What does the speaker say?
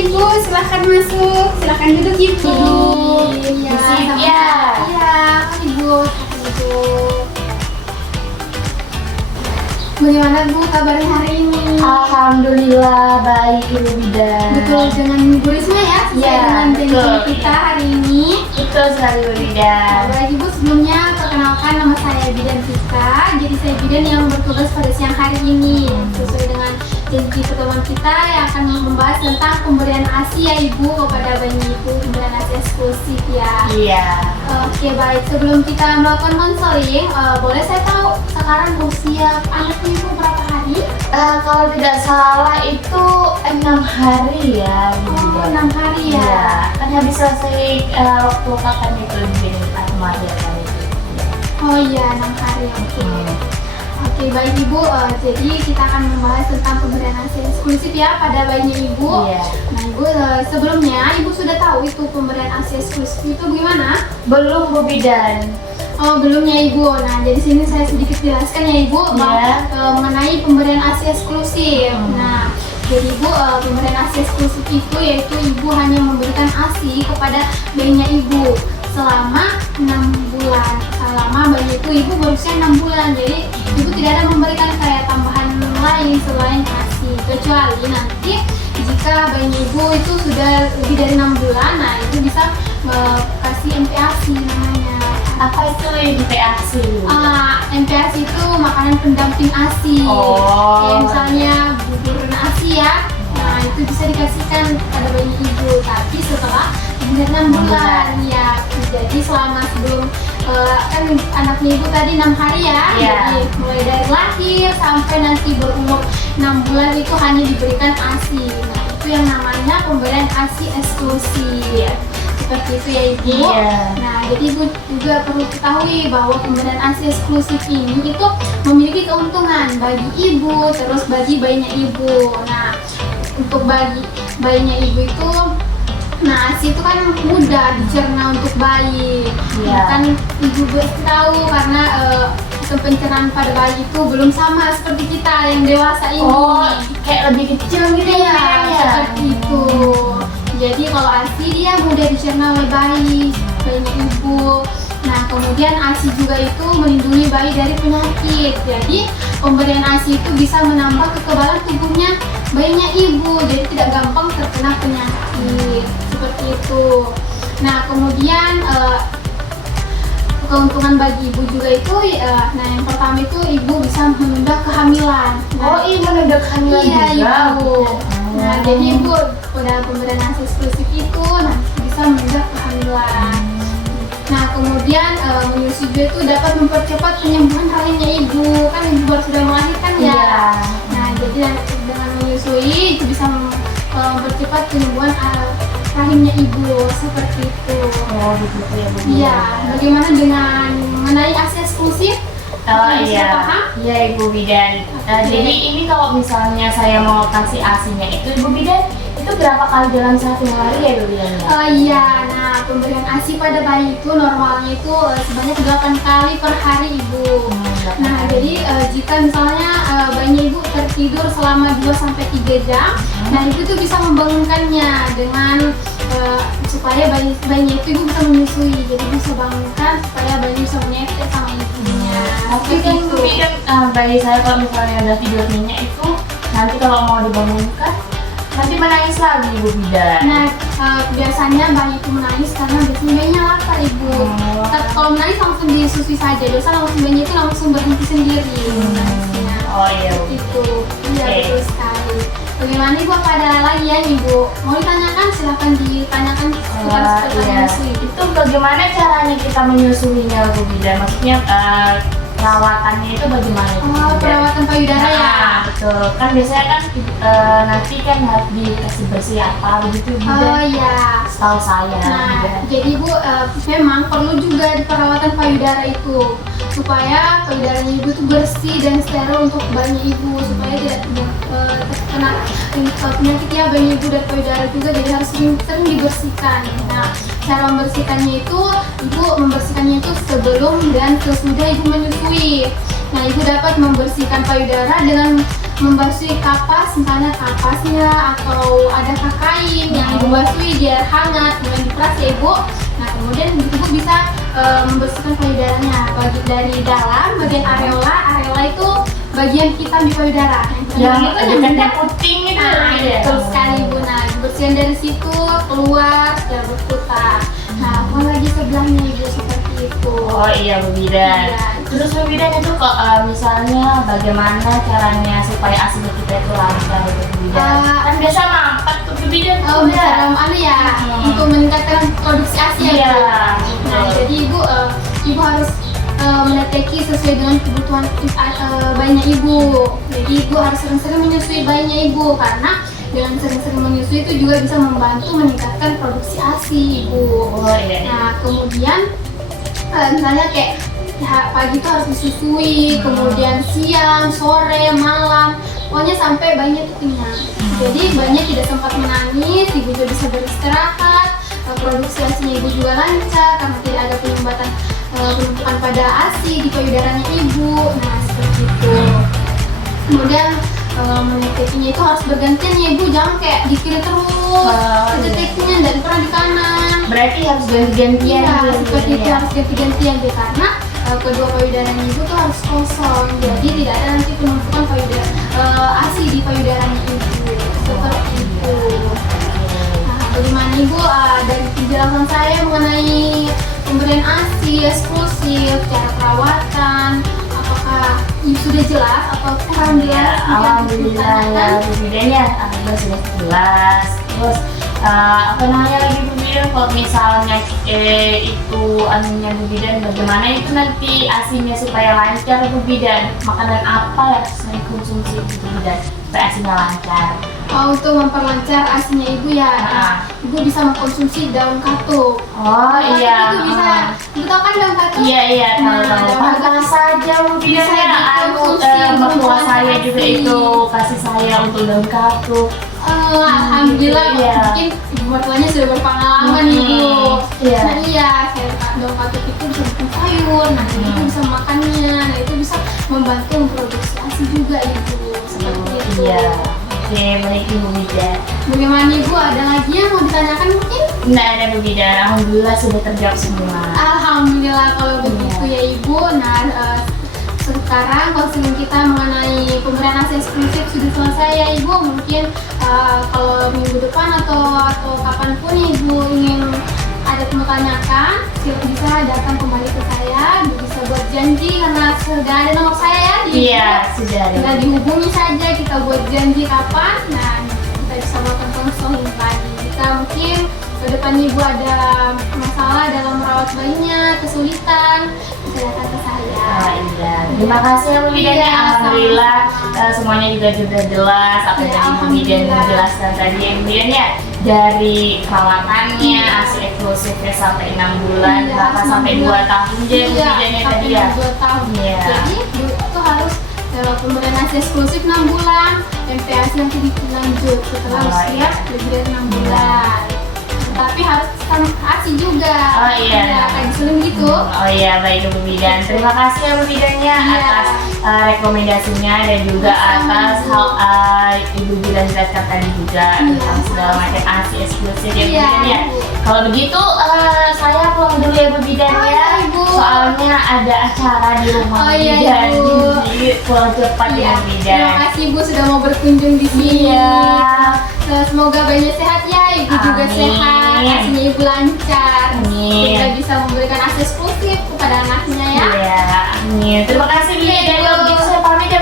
Ibu, silahkan masuk. Silahkan duduk Ibu. Iya, Iya. Iya, Ibu. Ibu. Bagaimana Bu kabarnya hari ini? Alhamdulillah baik Ibu Bidan. Betul dengan Bu Risma ya? Sesuai Iya, dengan janji betul. kita hari ini. Betul sekali Ibu Bidan. Baik Ibu, sebelumnya perkenalkan nama saya Bidan Tika. Jadi saya Bidan yang bertugas pada siang hari ini. Sesuai dengan janji pertemuan kita yang akan membahas tentang pemberian ASI ya Ibu kepada bayi Ibu, pemberian ASI eksklusif ya. Iya. Oke baik, sebelum kita melakukan konseling, boleh saya tahu sekarang usia anak Ibu berapa hari? Kalau tidak salah itu 6 hari ya Ibu Oh, Bidan. 6 hari ya. Iya. Kan habis selesai waktu kapan itu di melahirkan itu. Oh iya, 6 hari. Oke. Oke baik Ibu, jadi kita akan membahas tentang pemberian ASI eksklusif ya pada bayinya Ibu. Iya. Nah Ibu, sebelumnya Ibu sudah tahu itu pemberian ASI eksklusif itu gimana? Belum Bu Bidan. Oh belum ya Ibu. Nah jadi sini saya sedikit jelaskan ya Ibu mengenai pemberian ASI eksklusif. Nah jadi Ibu, pemberian ASI eksklusif itu yaitu Ibu hanya memberikan ASI kepada bayinya Ibu selama 6 bulan. Selama bayi itu Ibu berusia 6 bulan. Jadi Ibu tidak ada memberikan kayak tambahan lain selain ASI. Kecuali nanti jika bayinya Ibu itu sudah lebih dari 6 bulan, nah Ibu bisa kasih MPASI namanya. Apa itu MPASI? MPASI itu makanan pendamping ASI. Oh. Kayak misalnya bubur ASI ya. Nah, itu bisa dikasihkan pada bayi Ibu, tapi setelah umur 6 bulan ya. Jadi selama sebelum kan anaknya Ibu tadi 6 hari ya. Iya. Jadi mulai dari lahir sampai nanti berumur 6 bulan itu hanya diberikan ASI. Nah, itu yang namanya pemberian ASI eksklusif. Seperti itu ya Ibu. Iya. Nah, jadi Ibu juga perlu ketahui bahwa pemberian ASI eksklusif ini itu memiliki keuntungan bagi Ibu, terus bagi bayinya Ibu. Nah, untuk bagi bayinya Ibu itu, nah ASI itu kan mudah dicerna untuk bayi. Iya. Kan Ibu tahu karena sistem pencernaan pada bayi itu belum sama seperti kita yang dewasa ini. Oh, kayak lebih kecil gitu Iya, ya? seperti itu. Jadi kalau ASI dia mudah dicerna oleh bayinya Ibu. Nah kemudian ASI juga itu melindungi bayi dari penyakit. Jadi pemberian ASI itu bisa menambah kekebalan tubuhnya bayinya Ibu. Jadi tidak gampang terkena penyakit. Seperti itu. Nah kemudian keuntungan bagi Ibu juga itu, nah yang pertama itu Ibu bisa menunda kehamilan. Oh iya, menunda kehamilan Iya juga? Ibu. Nah jadi Ibu pada pemberian ASI eksklusif itu nah, bisa menunda kehamilan. Nah kemudian menyusui itu dapat mempercepat penyembuhan rahimnya Ibu. Kan Ibu baru sudah melahirkan ya. Iya. Nah jadi dengan menyusui itu bisa mempercepat penyembuhan rahimnya Ibu seperti itu. Oh begitu ya Bu. Iya. Bagaimana dengan mengenai ASI eksklusif? Oh Ibu sudah iya, paham? iya Ibu Bidan. Oke. Jadi ini kalau misalnya saya mau kasih ASI-nya itu Ibu Bidan, itu berapa kali dalam satu hari ya Ibu Bidan? Iya, nah pemberian ASI pada bayi itu normalnya itu sebanyak 8 kali per hari Ibu. Nah jadi jika misalnya bayinya Ibu tertidur selama 2-3 jam, nah Ibu tuh bisa membangunkannya dengan supaya bayinya itu Ibu bisa menyusui. Jadi bisa bangunkan supaya bayinya bisa menyepet sama ibunya. Tapi kan Ibu Bidan, bayi saya kalau misalnya udah tidur nyenyak itu nanti kalau mau dibangunkan nanti menangis lagi Ibu Bidan. Nah, biasanya bayi itu menangis karena biasanya bayinya lapar Ibu. Kalau menangis langsung disusui saja, biasa langsung bayinya itu langsung berhenti sendiri menangisnya. Oh iya Bu. Itu, iya Oke. betul sekali. Bagaimana Ibu, apa ada lagi ya Ibu? Mau ditanyakan? Silahkan ditanyakan seputar Iya. menyusui. Itu bagaimana caranya kita menyusuinya Bu Bidan? Maksudnya perawatannya itu bagaimana? Bu Oh, Bidan? perawatan payudara ya? Nah, betul. Kan biasanya kan nanti kan harus dikasih bersih apa begitu Bu Oh Bidan. iya. Setahu saya. Nah, Bidan. jadi Ibu memang perlu juga di perawatan payudara itu supaya payudaranya Ibu itu bersih dan steril untuk bayinya Ibu supaya tidak terkena penyakit ya bayinya Ibu dan payudara juga, jadi harus sering dibersihkan. Nah, cara membersihkannya itu Ibu membersihkannya itu sebelum dan sesudah Ibu menyusui. Nah, Ibu dapat membersihkan payudara dengan membasuh kapas, misalnya kapasnya atau ada kain yang ibu basuh biar hangat, kemudian diperas ya ibu. Nah kemudian ibu bisa membersihkan payudaranya dari dalam bagian areola. Areola itu bagian hitam di payudara. Yang yang dekat puting itu. Nah, betul sekali ibu. Nah dibersihkan dari situ keluar sudah berputar. Nah apalagi sebelahnya ibu seperti itu. Oh iya Bu Bidan. Iya. Terus Bu Bidan itu kok misalnya bagaimana caranya supaya asinya kita itu lancar Bu Bidan? Kan biasa mampet tuh Bu Bidan. Oh, bisa dalam ya untuk meningkatkan produksi ASI ya. Iya. Bu? Nah, jadi ibu harus mendeteksi sesuai dengan kebutuhan bayinya ibu. Jadi ibu harus sering-sering menyusui bayinya ibu karena dengan sering-sering menyusui itu juga bisa membantu meningkatkan produksi ASI ibu. Oh iya. Nah kemudian misalnya kayak pagi itu harus disusui, kemudian siang, sore, malam, pokoknya sampai bayinya itu kenyang. Jadi bayinya tidak sempat menangis, ibu juga bisa beristirahat, produksi ASInya ibu juga lancar karena tidak ada penumpukan pada ASI di payudaranya ibu. Nah seperti itu. Kemudian mendeteksinya itu harus bergantian ya ibu, jangan kayak di kiri terus deteksinya dan pernah di kanan. Berarti harus ganti-gantian. Iya, seperti itu harus ganti-gantian deh karena kedua payudaranya ibu tuh harus kosong, jadi tidak ada nanti penumpukan ASI di payudaranya ibu. Seperti itu. Nah, bagaimana ibu dari penjelasan saya mengenai pemberian ASI eksklusif, cara perawatan, apakah ini sudah jelas atau kurang jelas? Alhamdulillah ya Bu Bidan ya, alhamdulillah sudah jelas. Terus apa namanya lagi Bu Bidan, kalau misalnya itu anunya Bu Bidan, bagaimana itu nanti ASINya supaya lancar Bu Bidan? Makanan apa yang harus dikonsumsi Bu Bidan supaya ASINya lancar? Untuk memperlancar ASINya ibu ya, ibu bisa mengkonsumsi daun katuk. Oh iya. Itu bisa, ibu tahu kan daun katuk? Iya Nah, tahu. daun Pantas saja Bu Bidan bisa ya. dikonsumsi untuk Mertua saya memperlancar juga ASI. itu kasih saya untuk daun katuk. Alhamdulillah, Iya. mungkin ibu mertuanya sudah berpengalaman ibu. Iya. Nah iya, daun katuk itu bisa bikin sayur, nah itu bisa makannya, nah itu bisa membantu memproduksi ASI juga ibu. Seperti itu. Iya. Oke, baik Bu Bidan. Bagaimana ibu? Ada lagi yang mau ditanyakan mungkin? Nggak ada Bu Bidan, alhamdulillah sudah terjawab semua. Alhamdulillah kalau begitu ya ibu. Nah sekarang konseling kita mengenai pemberian ASI eksklusif sudah selesai ya ibu. Mungkin kalau minggu depan atau kapanpun ibu ingin ada yang tanyakan, bisa datang kembali ke saya. Ibu bisa buat janji karena sudah ada nomor saya ya. Iya, sudah ada. Tinggal dihubungi saja, kita buat janji kapan. Nah kita bisa melakukan konseling lagi. Kita mungkin ke depan ibu ada masalah dalam merawat bayinya, kesulitan, bisa datang ke saya. Iya. Terima kasih ya Bu Bidan ya. Iya, Alhamdulillah sama-sama. semuanya juga sudah jelas apa yang Iya, tadi Bu Bidan alhamdulillah. menjelaskan tadi ya Bu Bidan ya. Dari perawatannya, ASI eksklusifnya sampai 6 bulan, Iya, bahkan sampai 2 tahun aja Bu Iya, Bidan ya sampai tadi ya. 2 tahun. Iya. Jadi itu harus pemberian ASI eksklusif 6 bulan, MPASI nanti dilanjut setelah Oh, usia iya. lebih dari 6 bulan. Tapi harus sama ASI juga. Oh, iya. Ya, kayak diseling gitu. Oh iya, baik Bu Bidan. Terima kasih ya Bu Bidannya Iya. atas rekomendasinya dan juga Sama-sama, atas Bu. hal Ibu Bidan jelaskan tadi juga tentang segala macam ASI eksklusif ya Bu Iya, Bidan ya. Bu. Kalau begitu saya pulang dulu ya Bu Bidan Oh, ya. iya, Ibu. Soalnya ada acara di rumah Oh, Bu iya, Bidan. Ibu. Jadi pulang cepat ya Bu Bidan. Terima kasih ibu sudah mau berkunjung di sini. Iya. Semoga bayinya sehat ya, ibu juga Amin. sehat, ASINya ibu lancar. Amin. Sehingga bisa memberikan ASI eksklusif kepada anaknya ya. Iya, amin. Terima kasih Bu Iya, Bidan. Ibu. Kalau begitu saya pamit ya